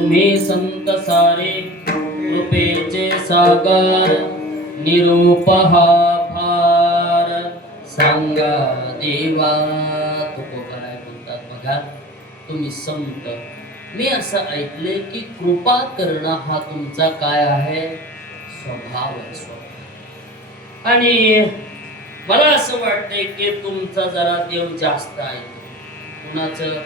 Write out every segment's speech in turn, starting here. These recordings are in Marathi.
तुम्ही संत सारे कृपेचे सागर, निरूप हा भार सांगा देवा. तुकोबाराय म्हणतात बघा, तुम्ही संत. मी असं ऐकले की कृपा करणं हा तुमचा काय आहे, स्वभाव आहे, स्वभाव. आणि मला असं वाटतंय की तुमचा जरा देव जास्त ऐकतो. कुणाचं?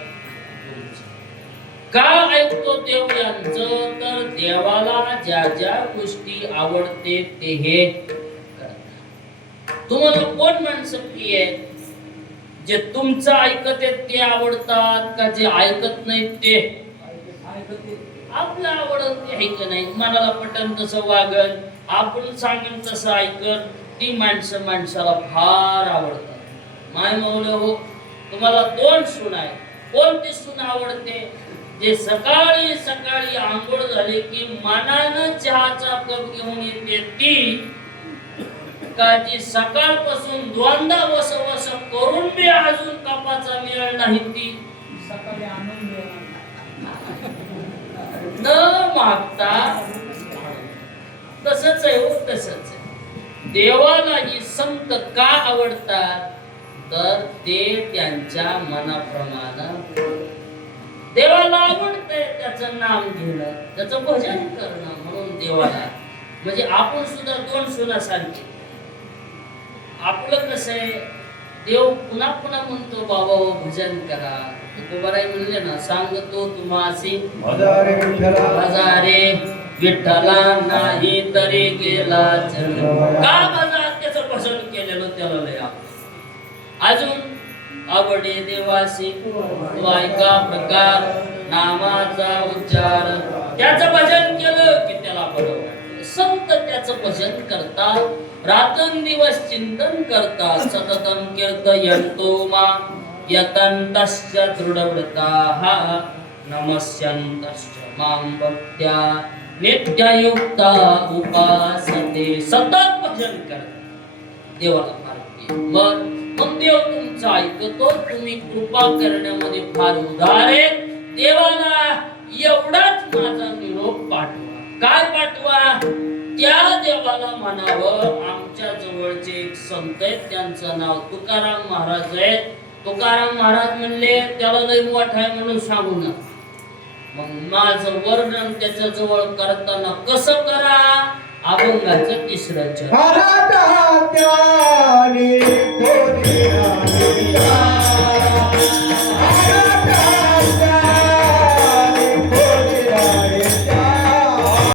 का ऐकतो देव यांचं? तर देवाला ज्या ज्या गोष्टी आवडते ते हे करतात. तुम्हाला कोण माणसं प्रिय आहेत? जे तुमचं ऐकत आहेत ते आवडतात का जे ऐकत नाहीत ते? आपलं आवडत ते ऐक नाही, मनाला पटन तसं वागन, आपण सांगन तसं ऐकन, ती माणसं माणसाला फार आवडतात. माय मौल हो, तुम्हाला दोन सून आहे. कोणती सून आवडते? जे सकाळी सकाळी आंघोळ झाली की मनानं चहाचा कप घेऊन येते ती, का जी सकाळपासून दोनदा वस वस करून बी अजून कपाचा मेळ नाही ती? सकाळी आणून न मागता. तसंच आहे हो, तसंच आहे. देवालाही संत का आवडतात? तर ते त्यांच्या मनाप्रमाणे. देवाला आवडतंय त्याचं नाम घेणं, त्याचं भजन करणं, म्हणून देवाला. म्हणजे आपण सुद्धा दोन सुना सांगते. आपलं कसं आहे, देव पुन्हा पुन्हा म्हणतो बाबा भजन करा. तुकोबाराय म्हणले ना, सांगतो तुम्हासी हजारे विठ्ठला नाही तरी गेला जन. का माझा त्याचं भजन केलेलं त्याला लय अजून आवडे देवासी तो ऐका प्रकार नामाचा उच्चार. त्याचं भजन केलं की त्याला बरं वाटतं. संत त्याचं भजन करतात, रात्रंदिवस चिंतन करतात. सततम कीर्तयन्तो मा यतन्तश्च दृढव्रताः नमस्यन्तश्च मां भक्त्या नित्ययुक्ता उपासते. सतत भजन करतात देवाला फार प्रिय. मग देव तुमचं ऐकतो. तुम्ही कृपा करण्यामध्ये फार उदार आहे. देवाला एवढाच माझा निरोप पाठवा. काय पाठवा? त्या देवाला म्हणावं, आमच्या जवळचे एक संत आहेत, त्यांचं नाव तुकाराम महाराज आहे. तुकाराम महाराज म्हणले त्याला लय मोठा आहे म्हणून सांगू ना. मग माझं वर्णन त्याच्या जवळ करताना कसं करा? अभंगाचं तिसरं चरण.